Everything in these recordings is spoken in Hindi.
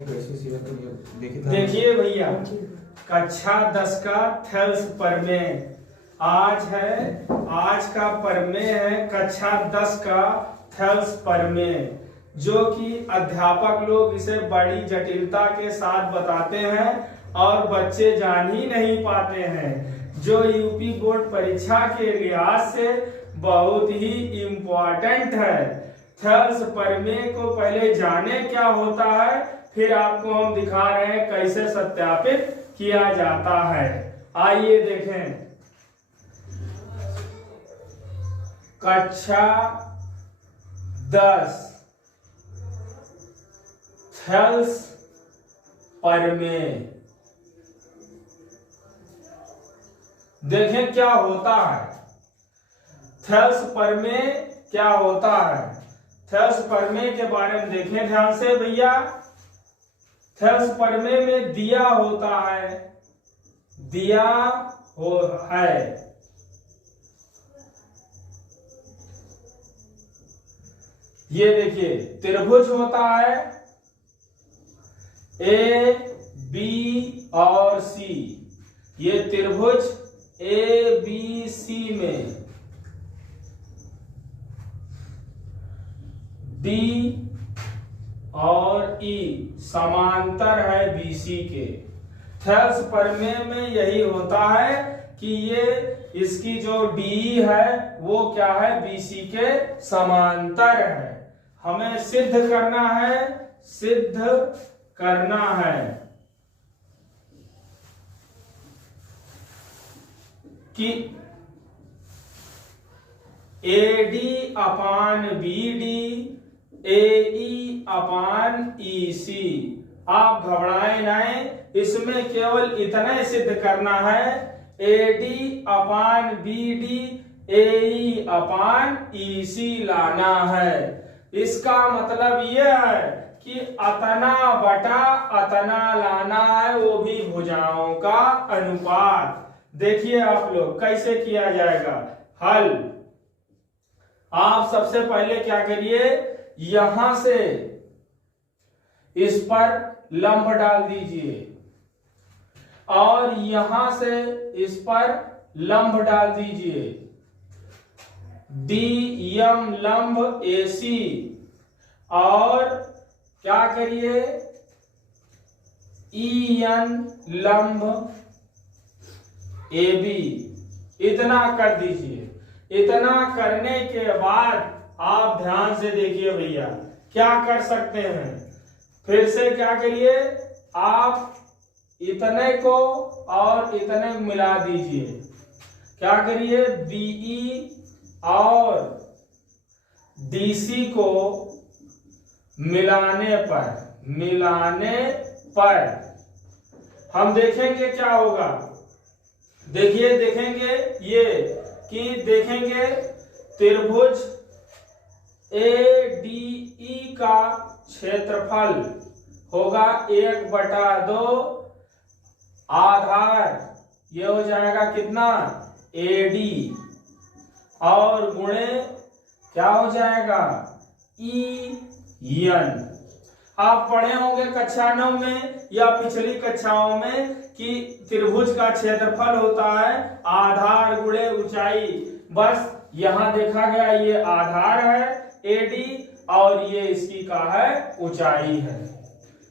देखिए भैया, कक्षा 10 का थेल्स प्रमेय आज का प्रमेय है कक्षा 10 का थेल्स प्रमेय, जो कि अध्यापक लोग इसे बड़ी जटिलता के साथ बताते हैं और बच्चे जान ही नहीं पाते हैं, जो यूपी बोर्ड परीक्षा के लिहाज से बहुत ही इम्पोर्टेंट है। थेल्स प्रमेय को पहले जाने क्या होता है, फिर आपको हम दिखा रहे हैं कैसे सत्यापित किया जाता है। आइए देखें। कक्षा 10 थेल्स प्रमेय। देखें क्या होता है थेल्स प्रमेय, क्या होता है। थेल्स प्रमेय के बारे में देखें ध्यान से भैया। थेल्स प्रमेय में दिया होता है, दिया हो है। ये देखिए त्रिभुज होता है ए बी और सी। ये त्रिभुज ए बी सी में डी और ई समांतर है बीसी के। थेल्स प्रमेय में यही होता है कि ये इसकी जो डी है वो क्या है, बीसी के समांतर है। हमें सिद्ध करना है कि AD अपान BD AE अपान EC। आप घबराएं नहीं, इसमें केवल इतना ही सिद्ध करना है, AD अपान BD AE अपान EC लाना है। इसका मतलब यह है कि अतना बटा अतना लाना है, वो भी भुजाओं का अनुपात। देखिए आप लोग कैसे किया जाएगा हल। आप सबसे पहले क्या करिए, यहां से इस पर लंब डाल दीजिए और यहां से इस पर लंब डाल दीजिए। DM लंब AC और क्या करिए, EN लंब AB। इतना कर दीजिए। इतना करने के बाद आप ध्यान से देखिए भैया क्या कर सकते हैं। फिर से क्या करिए, आप इतने को और इतने मिला दीजिए। क्या करिए, BE और DC को मिलाने पर हम देखेंगे क्या होगा। देखिए देखेंगे ये कि देखेंगे त्रिभुज ADE का क्षेत्रफल होगा 1/2 आधार, ये हो जाएगा कितना, AD, और गुणे क्या हो जाएगा, EN। आप पढ़े होंगे कक्षा 9 में या पिछली कक्षाओं में कि त्रिभुज का क्षेत्रफल होता है आधार गुणे ऊंचाई। बस यहां देखा गया ये आधार है AD और ये इसकी का है ऊंचाई है।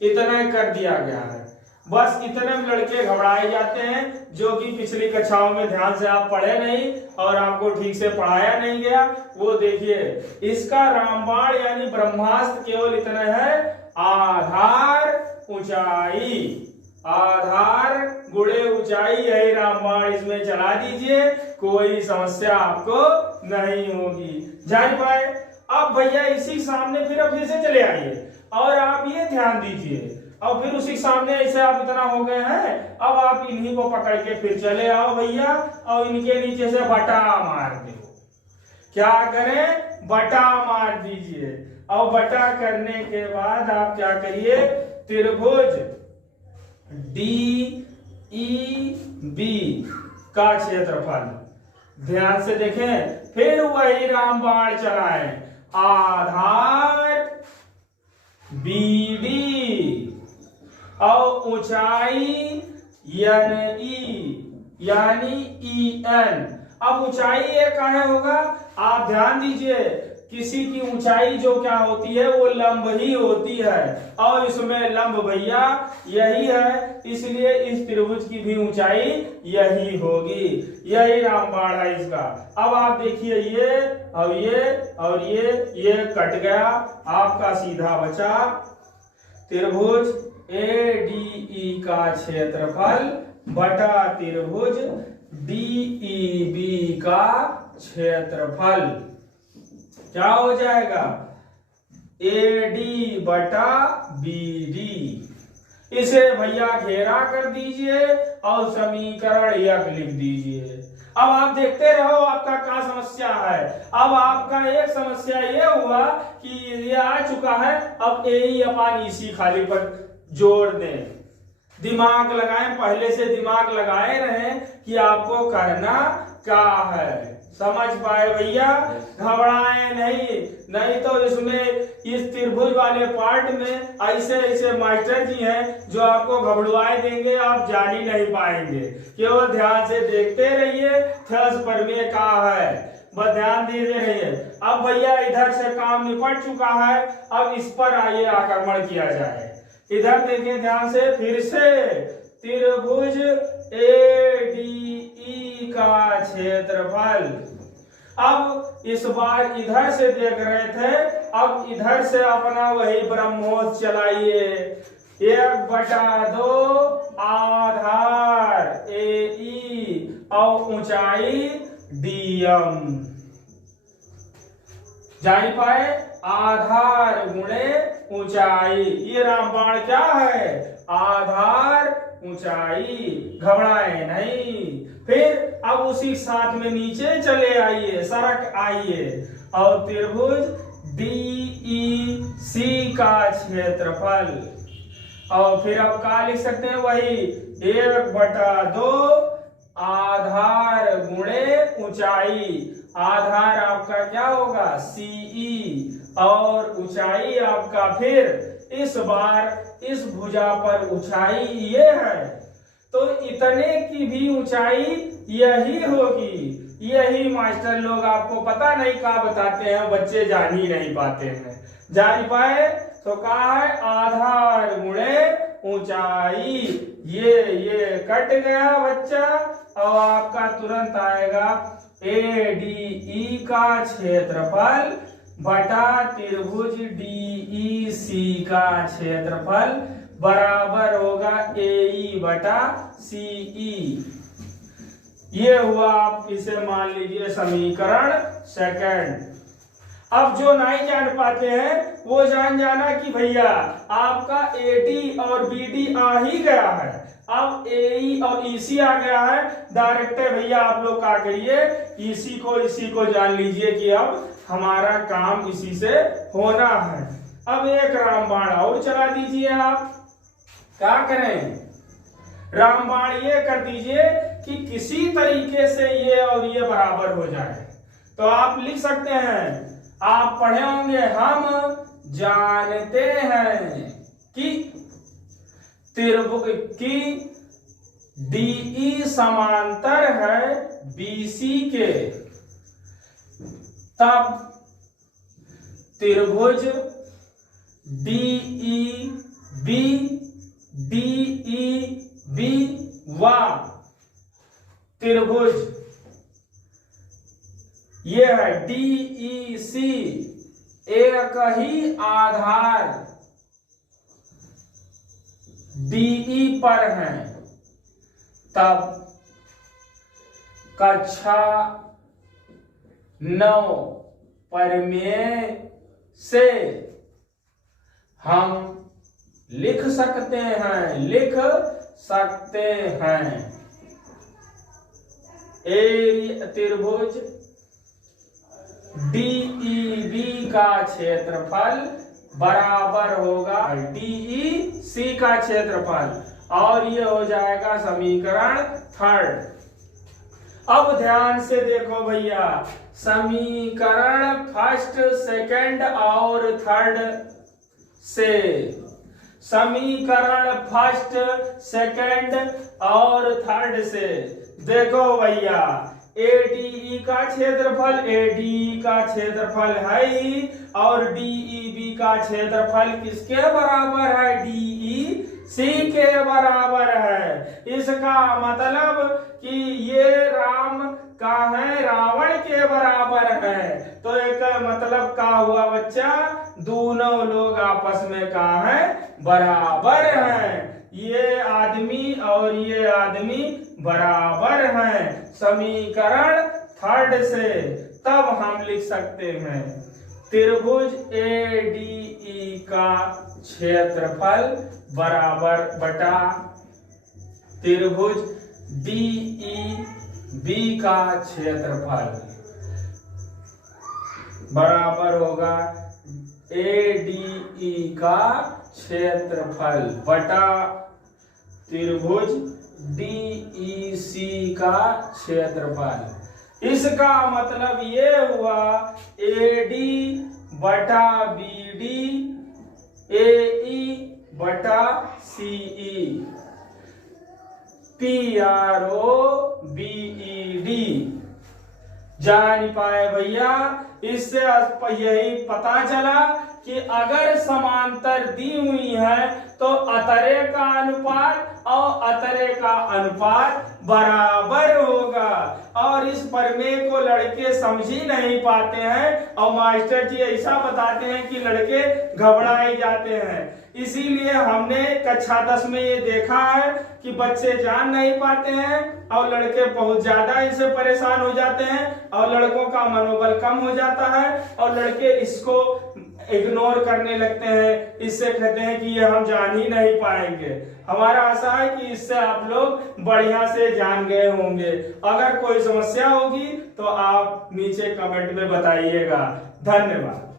इतना कर दिया गया है। बस इतने में लड़के घबराए जाते हैं, जो कि पिछली कक्षाओं में ध्यान से आप पढ़े नहीं और आपको ठीक से पढ़ाया नहीं गया। वो देखिए इसका रामबाण यानी ब्रह्मास्त्र केवल इतना है, आधार ऊंचाई, आधार गुणे ऊंचाई, यही रामबाण इसमें चला दीजिए, कोई समस्या आपको नहीं होगी। जान पाए। अब भैया इसी सामने फिर से चले आइए और आप ये ध्यान दीजिए, और फिर उसी सामने ऐसे आप इतना हो गए हैं। अब आप इन्हीं को पकड़ के फिर चले आओ भैया और इनके नीचे से बटा मार दो। क्या करें, बटा मार दीजिए। और बटा करने के बाद आप क्या करिए, त्रिभुज DEB का क्षेत्रफल ध्यान से देखें, फिर वही रामबाण चलाएं, आधार BD और ऊंचाई यानी EN। अब ऊंचाई ये काहे होगा, आप ध्यान दीजिए, किसी की ऊंचाई जो क्या होती है वो लंब ही होती है, और इसमें लंब भैया यही है, इसलिए इस त्रिभुज की भी ऊंचाई यही होगी। यही रामबाण है इसका। अब आप देखिए ये और ये कट गया, आपका सीधा बचा त्रिभुज ADE का क्षेत्रफल बटा त्रिभुज DEB का क्षेत्रफल। क्या हो जाएगा, AD बटा BD। इसे भैया घेरा कर दीजिए और समीकरण 1 लिख दीजिए। अब आप देखते रहो आपका क्या समस्या है। अब आपका एक समस्या ये हुआ कि ये आ चुका है, अब AE अपान EC खाली पर जोड़ दें। दिमाग लगाएं, पहले से दिमाग लगाए रहे कि आपको करना क्या है। समझ पाए भैया, घबराए नहीं तो इसमें इस त्रिभुज वाले पार्ट में ऐसे मास्टर जी हैं जो आपको घबराए देंगे, आप जान ही नहीं पाएंगे। केवल ध्यान से देखते रहिए, थर्स पर में क्या है, बस ध्यान देते रहिए। अब भैया इधर से काम निपट चुका है, अब इस पर आइए आक्रमण किया जाए। इधर देखिए ध्यान से, फिर से त्रिभुज ADE का क्षेत्रफल। अब इस बार इधर से देख रहे थे, अब इधर से अपना वही ब्रह्मोस चलाइए। 1/2 आधार AE और ऊंचाई DM। जान पाए, आधार गुणे ऊंचाई। ये रामबाण क्या है, आधार ऊंचाई। घबराए नहीं। फिर अब उसी साथ में नीचे चले आइए, सरक आइए, और त्रिभुज DEC का क्षेत्रफल। और फिर अब क्या लिख सकते हैं, वही 1/2 आधार गुणे ऊंचाई। आधार आपका क्या होगा CE और ऊंचाई आपका, फिर इस बार इस भुजा पर ऊंचाई ये है, तो इतने की भी ऊंचाई यही होगी। यही मास्टर लोग आपको पता नहीं क्या बताते हैं, बच्चे जान ही नहीं पाते हैं। जान पाए तो कहा है आधार गुणे ऊंचाई। ये कट गया बच्चा, और आपका तुरंत आएगा ADE का क्षेत्रफल बटा त्रिभुज DEC का क्षेत्रफल बराबर होगा AE बटा CE। ये हुआ, आप इसे मान लीजिए समीकरण 2। अब जो नहीं जान पाते हैं वो जान जाना कि भैया आपका AD और BD आ ही गया है, अब AE और EC आ गया है। डायरेक्ट भैया आप लोग क्या करिए, इसी को जान लीजिए कि अब हमारा काम इसी से होना है। अब एक रामबाण और चला दीजिए। आप क्या करें, रामबाण ये कर दीजिए कि किसी तरीके से ये और ये बराबर हो जाए। तो आप लिख सकते हैं, आप पढ़े होंगे, हम जानते हैं कि त्रिभुज की DE समांतर है BC के, तब त्रिभुज DEB व त्रिभुज ये है DEC एक ही आधार DE पर है, तब कक्षा 9 प्रमेय से हम लिख सकते हैं त्रिभुज DEB का क्षेत्रफल बराबर होगा DEC का क्षेत्रफल, और ये हो जाएगा समीकरण 3। अब ध्यान से देखो भैया, समीकरण 1, 2 और 3 से समीकरण फर्स्ट, सेकंड और थर्ड से। देखो भैया, ADE का क्षेत्रफल ADE का क्षेत्रफल है ही, और DEB का क्षेत्रफल किसके बराबर है? DEC के बराबर है। इसका मतलब कि ये राम का है, रावण के बराबर है। तो एक मतलब का हुआ बच्चा, दोनों लोग आपस में का है, बराबर हैं। ये आदमी और ये आदमी बराबर हैं। समीकरण थर्ड से तब हम लिख सकते हैं त्रिभुज ADE का क्षेत्रफल बराबर बटा त्रिभुज DEB का क्षेत्रफल बराबर होगा ADE का क्षेत्रफल बटा त्रिभुज DEC का क्षेत्रफल। इसका मतलब ये हुआ AD बटा BD, AE बटा CE, PRO BED। जान पाए भैया, इससे यही पता चला कि अगर समांतर दी हुई है तो अतरे का अनुपात और अतरे का अनुपात बराबर होगा। और इस प्रमेय को लड़के समझ ही नहीं पाते हैं, और मास्टर जी ऐसा बताते हैं कि लड़के घबराए जाते हैं। इसीलिए हमने कक्षा 10 में ये देखा है कि बच्चे जान नहीं पाते हैं और लड़के बहुत ज्यादा इनसे परेशान हो जाते हैं, और लड़कों का मनोबल कम हो जाता है और लड़के इसको इग्नोर करने लगते हैं। इससे कहते हैं कि ये हम जान ही नहीं पाएंगे। हमारा आशा है कि इससे आप लोग बढ़िया से जान गए होंगे। अगर कोई समस्या होगी तो आप नीचे कमेंट में बताइएगा। धन्यवाद।